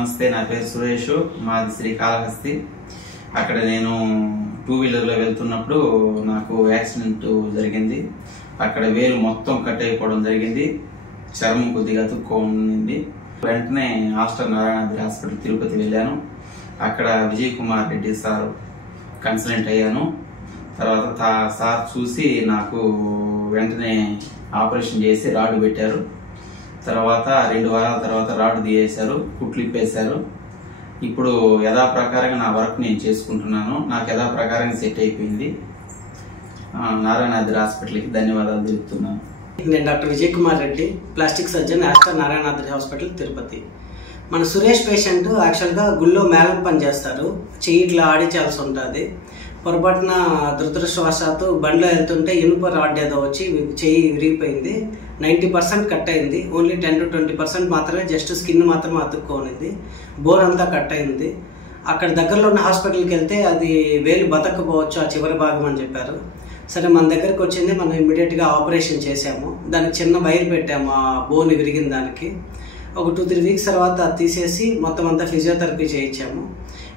నమస్తే, నా పేరు సురేష్, మాది శ్రీకాళహస్తి. అక్కడ నేను 2 వీలర్లో వెళ్తున్నప్పుడు నాకు యాక్సిడెంట్ జరిగింది. అక్కడ వేలు మొత్తం కట్ అయిపోవడం జరిగింది. చర్మం కొద్దిగా అతుక్కోంది. వెంటనే ఆస్టర్ నారాయణ హాస్పిటల్ తిరుపతి వెళ్ళాను. అక్కడ విజయ్ కుమార్ రెడ్డి సార్ కన్సల్టెంట్ అయ్యాను. తర్వాత సార్ చూసి నాకు వెంటనే ఆపరేషన్ చేసి రాడ్ పెట్టారు. తర్వాత 2 వారాల తర్వాత రాడ్ తీసేశారు, కుట్లు ఇప్పేశారు. ఇప్పుడు యథాప్రకారంగా నా వర్క్ నేను చేసుకుంటున్నాను. నాకు యథాప్రకారంగా సెట్ అయిపోయింది. నారాయణాద్రి హాస్పిటల్కి ధన్యవాదాలు తెలుపుతున్నాను. నేను doctor Vijay Kumar Reddy, plastic surgeon, Aster Narayanadri hospital Tirupati. మన సురేష్ పేషెంట్ యాక్చువల్గా గుళ్ళో మేళం పని చేస్తారు. చెయ్యి ఇట్లా ఆడించాల్సి ఉంటుంది. పొరపాటున దురదృష్టవశాత్తు బండిలో వెళ్తుంటే ఇనుప రాడ్ ఏదో వచ్చి చెయ్యి విరిగిపోయింది. 90% కట్ అయింది. ఓన్లీ 10 to 20% మాత్రమే జస్ట్ స్కిన్ మాత్రమే అతుక్కోనింది. బోన్ అంతా కట్ అయింది. అక్కడ దగ్గరలో ఉన్న హాస్పిటల్కి వెళ్తే అది వేలు బతకపోవచ్చు, ఆ చివరి భాగం అని చెప్పారు. సరే, మన దగ్గరికి వచ్చింది. మనం ఇమ్మీడియట్గా ఆపరేషన్ చేసాము. దానికి చిన్న వైర్ పెట్టాము ఆ బోన్ విరిగిన దానికి. ఒక 2-3 వీక్స్ తర్వాత అది తీసేసి మొత్తం అంతా ఫిజియోథెరపీ చేయించాము.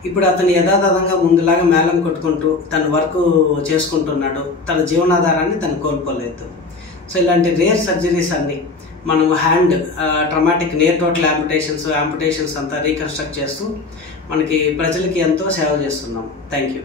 ఇప్పుడు అతను యథాతథంగా ముందులాగా మేళం కొట్టుకుంటూ తన వర్క్ చేసుకుంటున్నాడు. తన జీవనాధారాన్ని తను కోల్పోలేదు. సో ఇలాంటి రేర్ సర్జరీస్ అన్ని మనం హ్యాండ్ ట్రామాటిక్ నియర్ టోటల్ యాంపుటేషన్స్ అంతా రీకన్స్ట్రక్ట్ చేస్తూ మనకి ప్రజలకి ఎంతో సేవ చేస్తున్నాం. Thank you.